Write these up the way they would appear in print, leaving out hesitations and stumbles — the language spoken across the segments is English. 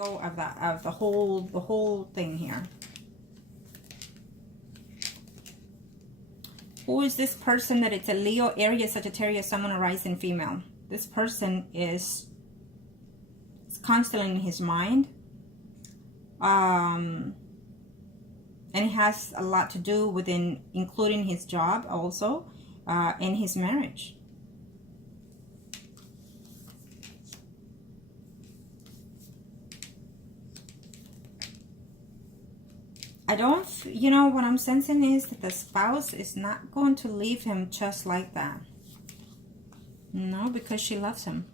go of the whole thing here. Who is this person that it's a Leo, Aries, Sagittarius, Someone rising female? This person is constantly in his mind. And it has a lot to do with including his job also, and his marriage. I don't, you know, what I'm sensing is that the spouse is not going to leave him just like that. No, because she loves him.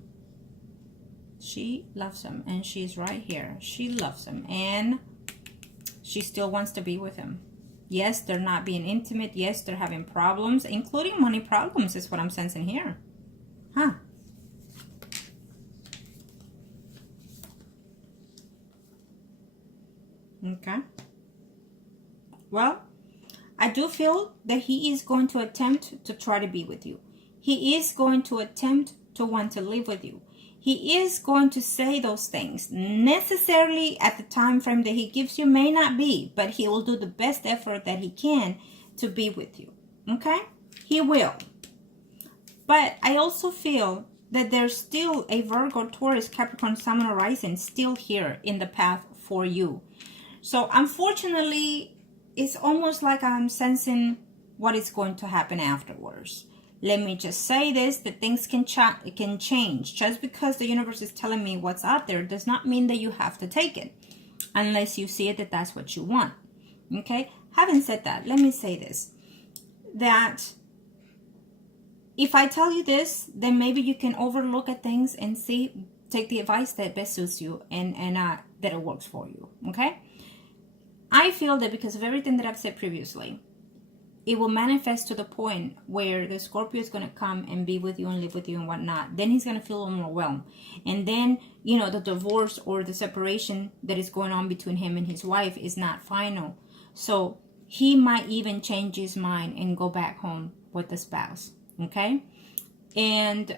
She loves him, and she's right here. She loves him, and she still wants to be with him. Yes, they're not being intimate. Yes, they're having problems, including money problems is what I'm sensing here. Huh. Okay. Well, I do feel that he is going to attempt to try to be with you. He is going to attempt to want to live with you. He is going to say those things. Necessarily at the time frame that he gives you may not be, but he will do the best effort that he can to be with you. Okay? He will. But I also feel that there's still a Virgo, Taurus, Capricorn, Sun, or Rising still here in the path for you. So unfortunately, it's almost like I'm sensing what is going to happen afterwards. Let me just say this, that things can change. Just because the universe is telling me what's out there does not mean that you have to take it. Unless you see it that that's what you want. Okay? Having said that, let me say this. That if I tell you this, then maybe you can overlook at things and take the advice that best suits you and that it works for you. Okay? I feel that because of everything that I've said previously, it will manifest to the point where the Scorpio is going to come and be with you and live with you and whatnot. Then he's going to feel overwhelmed. And then, you know, the divorce or the separation that is going on between him and his wife is not final. So he might even change his mind and go back home with the spouse. Okay? And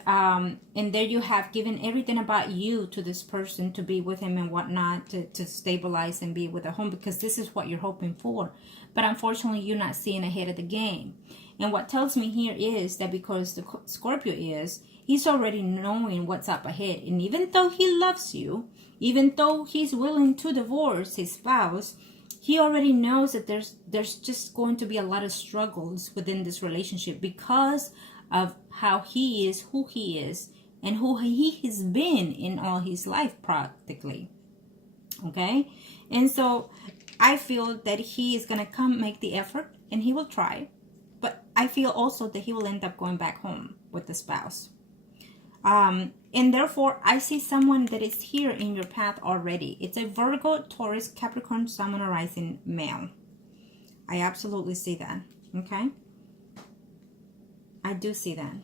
there you have given everything about you to this person to be with him and whatnot, to stabilize and be with a home, because this is what you're hoping for. But unfortunately, you're not seeing ahead of the game. And what tells me here is that because the Scorpio he's already knowing what's up ahead. And even though he loves you, even though he's willing to divorce his spouse, he already knows that there's just going to be a lot of struggles within this relationship because of how he is, who he is, and who he has been in all his life practically. Okay? And so I feel that he is going to come make the effort, and he will try. But I feel also that he will end up going back home with the spouse. And therefore, I see someone that is here in your path already. It's a Virgo, Taurus, Capricorn, Sun, or Rising male. I absolutely see that. Okay? I do see that.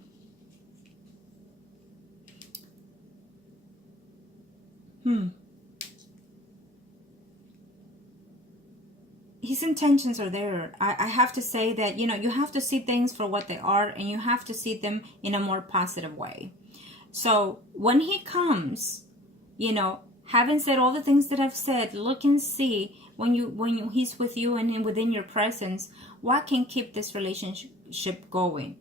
His intentions are there. I have to say that, you know, you have to see things for what they are, and you have to see them in a more positive way. So when he comes, you know, having said all the things that I've said, look and see when he's with you and within your presence, what can keep this relationship going.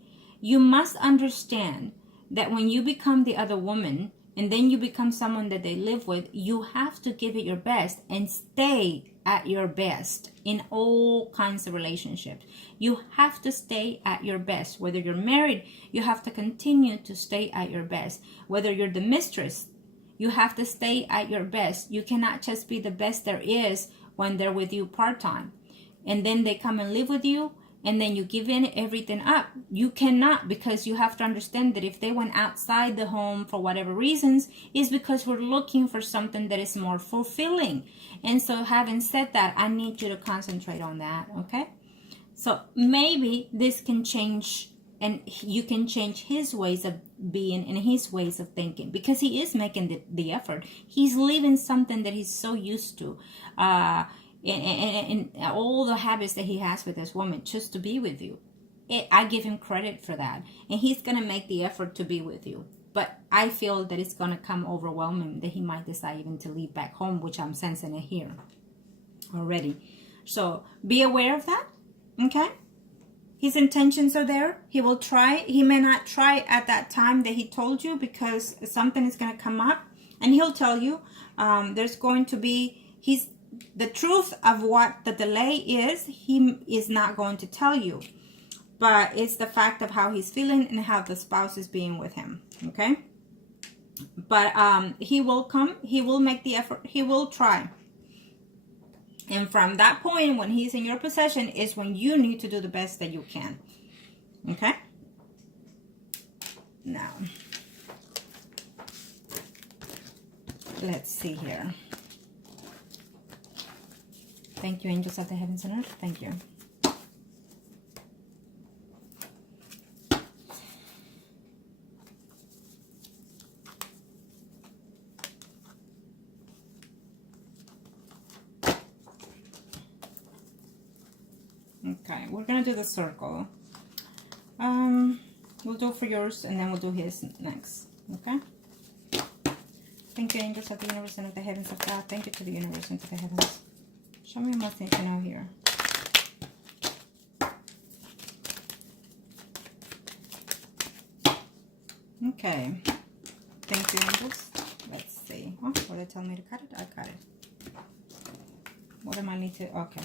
You must understand that when you become the other woman and then you become someone that they live with, you have to give it your best and stay at your best in all kinds of relationships. You have to stay at your best. Whether you're married, you have to continue to stay at your best. Whether you're the mistress, you have to stay at your best. You cannot just be the best there is when they're with you part-time. And then they come and live with you, and then you give in everything up. You cannot, because you have to understand that if they went outside the home for whatever reasons, is because we're looking for something that is more fulfilling. And so having said that, I need you to concentrate on that, okay? So maybe this can change, and you can change his ways of being and his ways of thinking, because he is making the effort. He's leaving something that he's so used to. And all the habits that he has with this woman just to be with you. I give him credit for that. And he's going to make the effort to be with you. But I feel that it's going to come overwhelming, that he might decide even to leave back home, which I'm sensing it here already. So be aware of that, okay? His intentions are there. He will try. He may not try at that time that he told you, because something is going to come up, and he'll tell you. There's going to be, the truth of what the delay is, he is not going to tell you. But it's the fact of how he's feeling and how the spouse is being with him, okay? But he will come. He will make the effort. He will try. And from that point, when he's in your possession, is when you need to do the best that you can, okay? Now, let's see here. Thank you, angels of the heavens and earth. Thank you. Okay, we're gonna do the circle. We'll do for yours, and then we'll do his next. Okay. Thank you, angels of the universe and of the heavens of God. Thank you to the universe and to the heavens. Show me what I need to know here. Okay. Thank you, angels. Let's see. Oh, what they tell me to cut it? I cut it. What am I need to? Okay.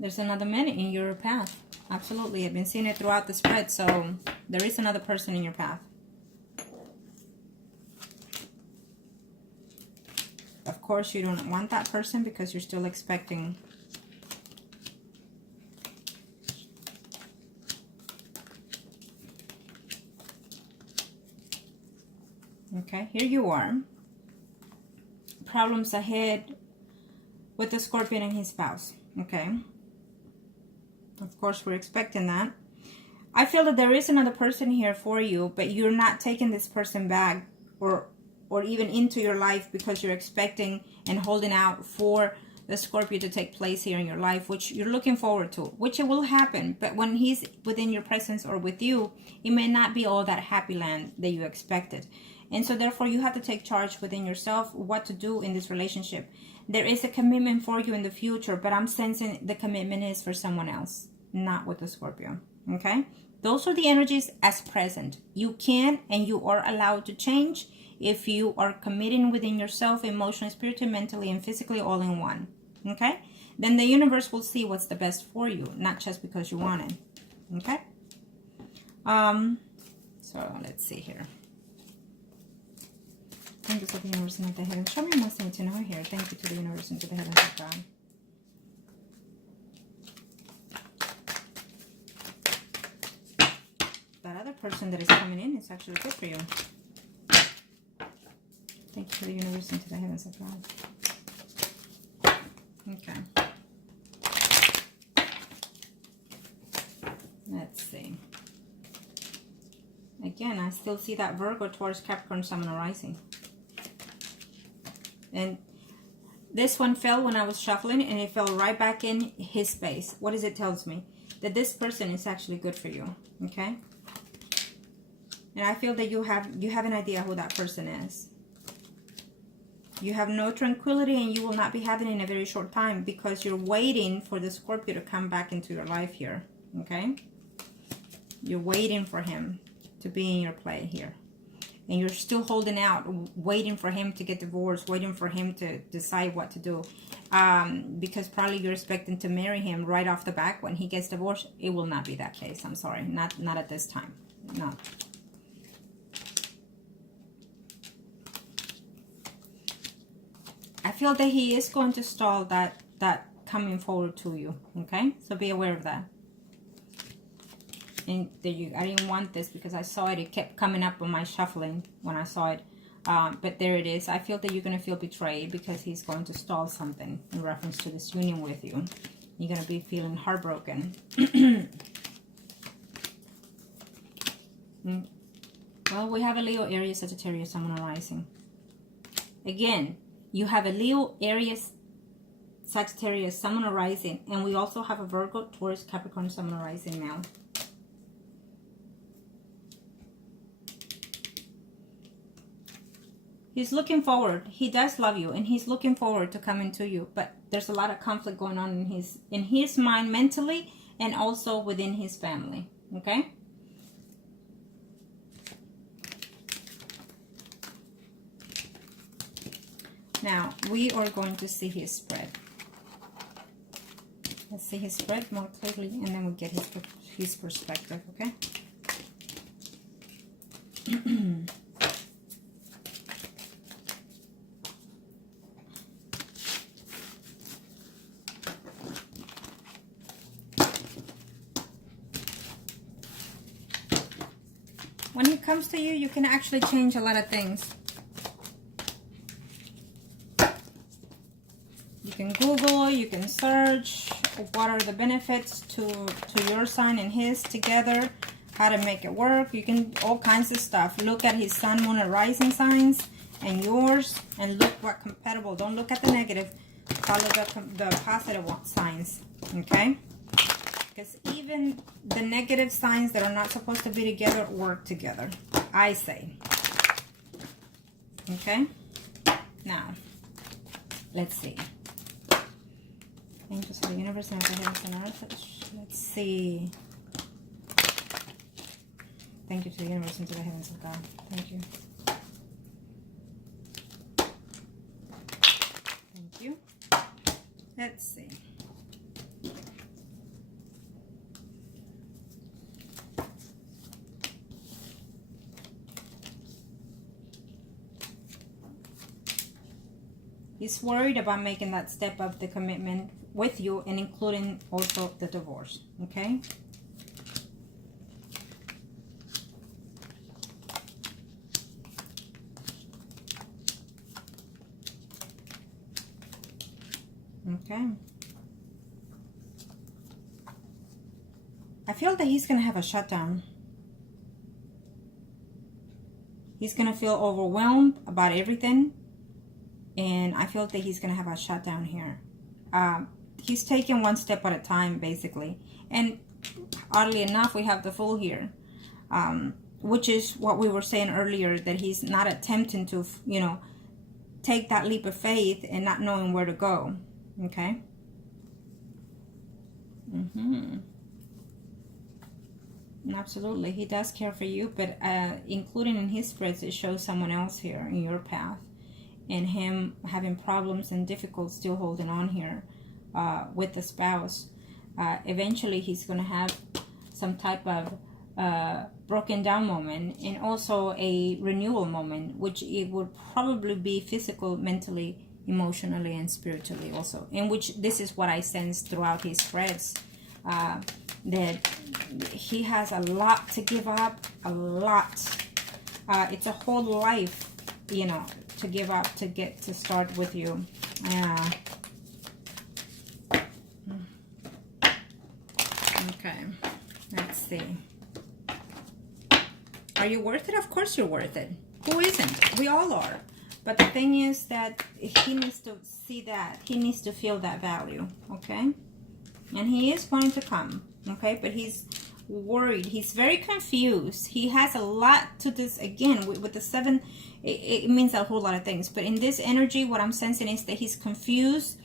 There's another man in your path. Absolutely. I've been seeing it throughout the spread. So there is another person in your path. Of course, you don't want that person because you're still expecting. Okay, here you are. Problems ahead with the Scorpion and his spouse. Okay. Of course, we're expecting that. I feel that there is another person here for you, but you're not taking this person back or even into your life because you're expecting and holding out for the Scorpio to take place here in your life, which you're looking forward to, which it will happen. But when he's within your presence or with you, it may not be all that happy land that you expected. And so therefore you have to take charge within yourself what to do in this relationship. There is a commitment for you in the future, but I'm sensing the commitment is for someone else, not with the Scorpio. Okay? Those are the energies as present. You can and you are allowed to change if you are committing within yourself, emotionally, spiritually, mentally, and physically all in one. Okay? Then the universe will see what's the best for you, not just because you want it. Okay? So let's see here. Angels of the universe and of the heavens. Show me most need to know here. Thank you to the universe and to the heavens of God. That other person that is coming in is actually good for you. Thank you to the universe and to the heavens of God. Okay. Let's see. Again, I still see that Virgo towards Capricorn, Sun, and Rising. And this one fell when I was shuffling, and it fell right back in his space. What does it tells me? That this person is actually good for you. Okay? And I feel that you have an idea who that person is. You have no tranquility, and you will not be having it in a very short time because you're waiting for the Scorpio to come back into your life here. Okay? You're waiting for him to be in your play here. And you're still holding out, waiting for him to get divorced, waiting for him to decide what to do. Because probably you're expecting to marry him right off the back when he gets divorced. It will not be that case. I'm sorry. Not at this time. No. I feel that he is going to stall that coming forward to you. Okay? So be aware of that. And I didn't want this because I saw it. It kept coming up on my shuffling when I saw it. But there it is. I feel that you're going to feel betrayed because he's going to stall something in reference to this union with you. You're going to be feeling heartbroken. Well, we have a Leo, Aries, Sagittarius, Sun, Moon, Rising. Again, you have a Leo, Aries, Sagittarius, Sun, Moon, or Rising. And we also have a Virgo, Taurus, Capricorn, Sun, Moon, or Rising male. He's looking forward. He does love you, and he's looking forward to coming to you. But there's a lot of conflict going on in his mind mentally, and also within his family. Okay? Now, we are going to see his spread. Let's see his spread more clearly, and then we'll get his perspective, okay? When he comes to you, you can actually change a lot of things. You can Google, you can search what are the benefits to your sign and his together, how to make it work. You can, all kinds of stuff. Look at his sun, moon, and rising signs and yours, and look what compatible. Don't look at the negative. Follow the positive signs, okay? Because even the negative signs that are not supposed to be together work together, I say. Okay? Now, let's see. Angels of the universe and the heavens and earth. Let's see. Thank you to the universe and to the heavens of God. Thank you. Thank you. Let's see. He's worried about making that step of the commitment with you, and including also the divorce, okay? Okay. I feel that he's going to have a shutdown. He's going to feel overwhelmed about everything. And I feel that he's going to have a shutdown here. He's taking one step at a time, basically. And oddly enough, we have the Fool here. Which is what we were saying earlier, that he's not attempting to, you know, take that leap of faith and not knowing where to go. Okay? Absolutely. He does care for you, but including in his spreads, it shows someone else here in your path. And him having problems and difficult still holding on here with the spouse. Eventually he's going to have some type of broken down moment, and also a renewal moment, which it would probably be physical, mentally, emotionally, and spiritually also. In which this is what I sense throughout his spreads, that he has a lot to give up, a lot. It's a whole life, you know, to give up to get to start with you. Okay, let's see. Are you worth it? Of course you're worth it. Who isn't? We all are. But the thing is that he needs to see that. He needs to feel that value, okay? And he is going to come, okay? But he's worried. He's very confused. He has a lot to this. Again, with the 7, it means a whole lot of things. But in this energy, what I'm sensing is that he's confused,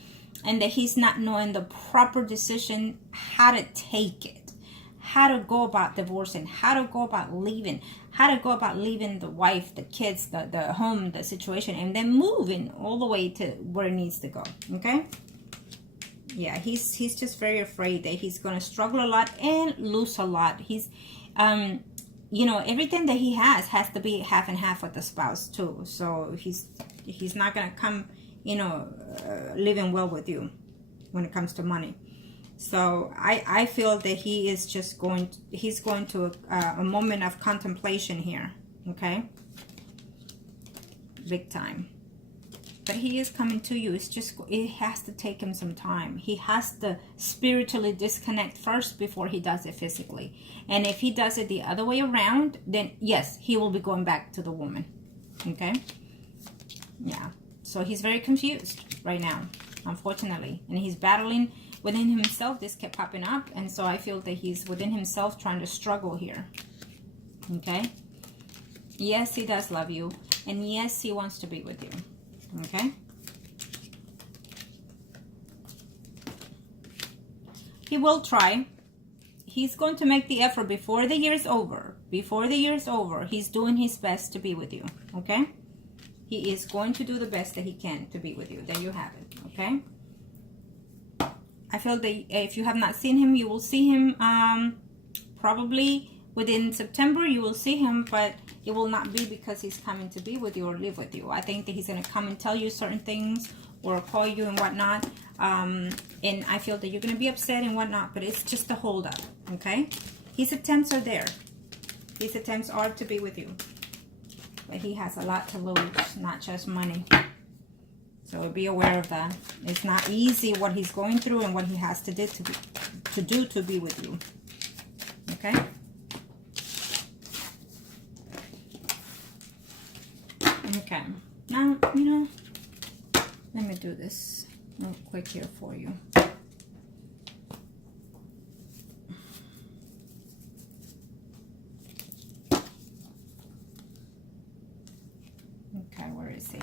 and that he's not knowing the proper decision, how to take it, how to go about divorcing, how to go about leaving, how to go about leaving the wife, the kids, the home, the situation, and then moving all the way to where it needs to go. Okay? Yeah, he's just very afraid that he's going to struggle a lot and lose a lot. He's, you know, everything that he has to be half and half with the spouse too. So he's not going to come, you know, living well with you when it comes to money. So I feel that he is just he's going to a moment of contemplation here. Okay? Big time. But he is coming to you. It's just, it has to take him some time. He has to spiritually disconnect first before he does it physically. And if he does it the other way around, then yes, he will be going back to the woman. Okay? Yeah. So he's very confused right now. unfortunately. And he's battling within himself. This kept popping up. And so I feel that he's within himself trying to struggle here. Okay? Yes, he does love you. And yes, he wants to be with you. Okay? He will try. He's going to make the effort before the year is over. Before the year is over, he's doing his best to be with you. Okay? He is going to do the best that he can to be with you. There you have it. Okay? I feel that if you have not seen him, you will see him probably within September. You will see him, but it will not be because he's coming to be with you or live with you. I think that he's going to come and tell you certain things or call you and whatnot. And I feel that you're going to be upset and whatnot, but it's just a hold up. Okay? His attempts are there. His attempts are to be with you. But he has a lot to lose, not just money. So be aware of that. It's not easy what he's going through and what he has to do to be with you. Okay? Okay. Now, you know, let me do this real quick here for you. Okay, where is he?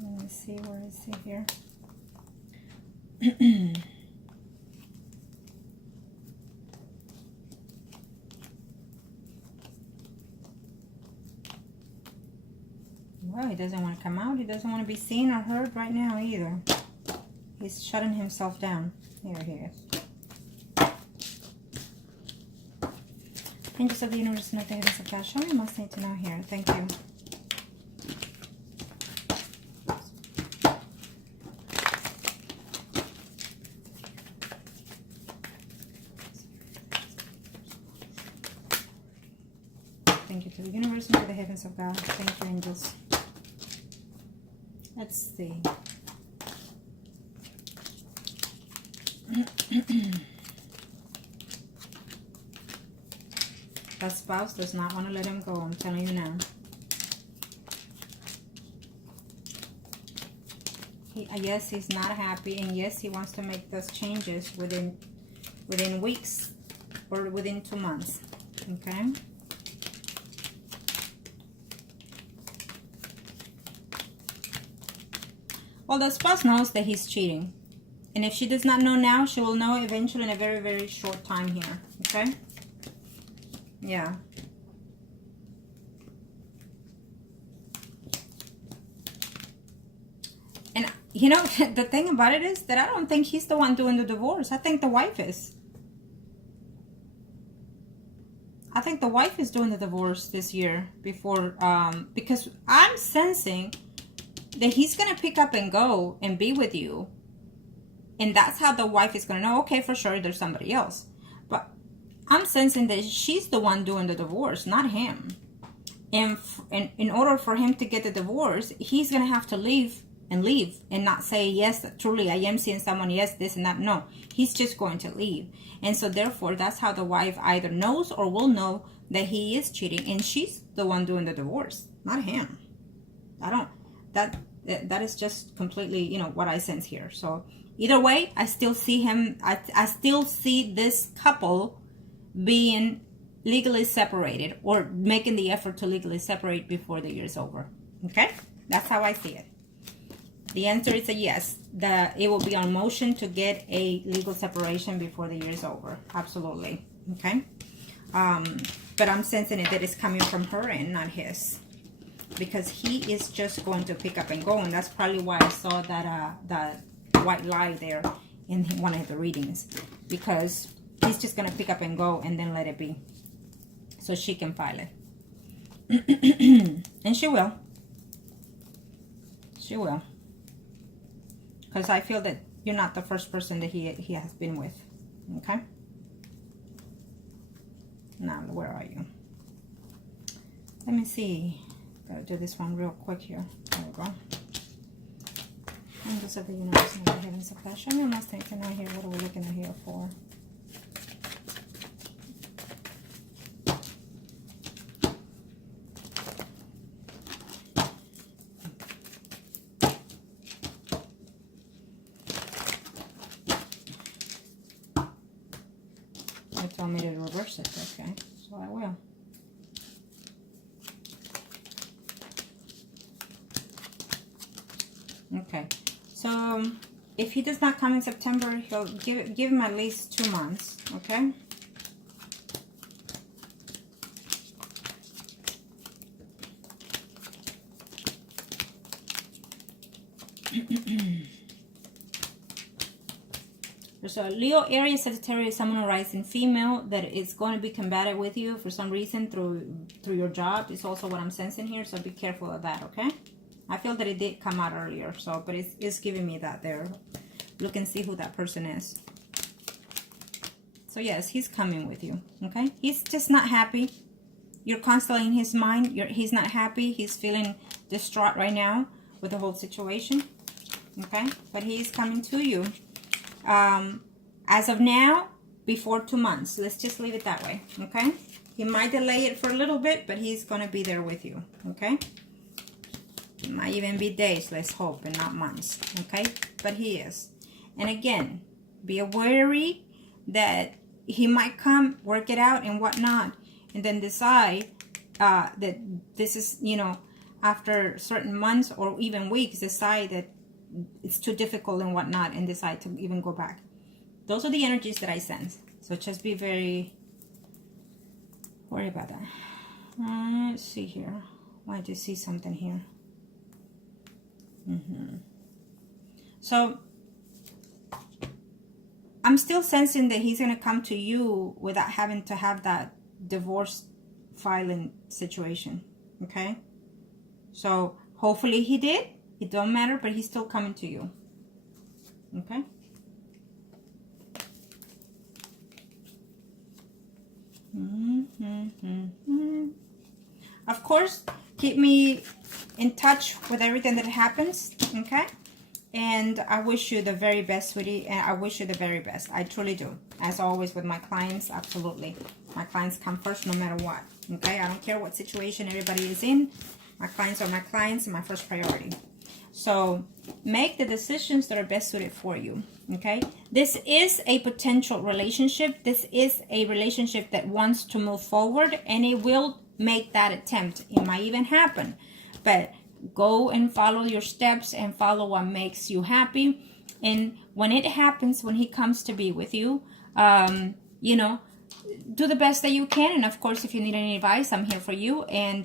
Let me see, where is he here? Well, he doesn't want to come out. He doesn't want to be seen or heard right now either. He's shutting himself down. Here he is. Angels of the universe, not the heavens of God. Show me most need to know here. Thank you. Thank you to the universe and to the heavens of God. Thank you, angels. Let's see. That spouse does not want to let him go. I'm telling you now. Yes, he's not happy, and yes, he wants to make those changes within weeks or within 2 months. Okay. Well, the spouse knows that he's cheating. And if she does not know now, she will know eventually in a very, very short time here. Okay? Yeah. And, you know, the thing about it is that I don't think he's the one doing the divorce. I think the wife is. I think the wife is doing the divorce this year before, because I'm sensing that he's going to pick up and go and be with you. And that's how the wife is going to know, okay, for sure, there's somebody else. But I'm sensing that she's the one doing the divorce, not him. And in order for him to get the divorce, he's going to have to leave and not say, yes, truly, I am seeing someone, yes, this and that. No, he's just going to leave. And so therefore, that's how the wife either knows or will know that he is cheating. And she's the one doing the divorce, not him. That is just completely, you know, what I sense here. So either way, I still see him, I still see this couple being legally separated or making the effort to legally separate before the year is over. Okay? That's how I see it. The answer is a yes. It will be on motion to get a legal separation before the year is over. Absolutely. Okay? But I'm sensing it that it's coming from her end, not his. Because he is just going to pick up and go. And that's probably why I saw that white lie there in one of the readings. Because he's just going to pick up and go and then let it be. So she can file it. And she will. She will. Because I feel that you're not the first person that he has been with. Okay? Now, where are you? Let me see. Gotta do this one real quick here. There we go. Angels of the universe and the heavens of God. Show me most things to know here. What are we looking at here for? They told me to reverse it. Okay, so I will. Okay, so if he does not come in September, he'll give him at least 2 months. Okay. There's a Leo, Aries, Sagittarius, Sun, Moon, Rising female that is going to be combative with you for some reason through your job. It's also what I'm sensing here, so be careful of that, okay? I feel that it did come out earlier, so but it's giving me that there. Look and see who that person is. So yes, he's coming with you, okay? He's just not happy. You're constantly in his mind. He's not happy. He's feeling distraught right now with the whole situation, okay? But he's coming to you. As of now, before 2 months. Let's just leave it that way, okay? He might delay it for a little bit, but he's going to be there with you, okay? It might even be days, let's hope, and not months, okay? But he is. And again, be wary that he might come, work it out and whatnot, and then decide that this is, you know, after certain months or even weeks, decide that it's too difficult and whatnot and decide to even go back. Those are the energies that I sense. So just be very worried about that. Let's see here. I wanted to see something here. So I'm still sensing that he's going to come to you without having to have that divorce filing situation. Okay? So hopefully he did. It don't matter, but he's still coming to you. Okay? Of course, keep me in touch with everything that happens. Okay? And I wish you the very best, sweetie. And I wish you the very best. I truly do. As always with my clients, absolutely. My clients come first no matter what. Okay? I don't care what situation everybody is in. My clients are my clients and my first priority. So make the decisions that are best suited for you, okay? This is a potential relationship. This is a relationship that wants to move forward, and it will make that attempt. It might even happen, but go and follow your steps and follow what makes you happy. And when it happens, when he comes to be with you, you know, do the best that you can. And of course, if you need any advice, I'm here for you, and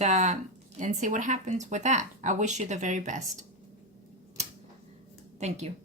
see what happens with that. I wish you the very best. Thank you.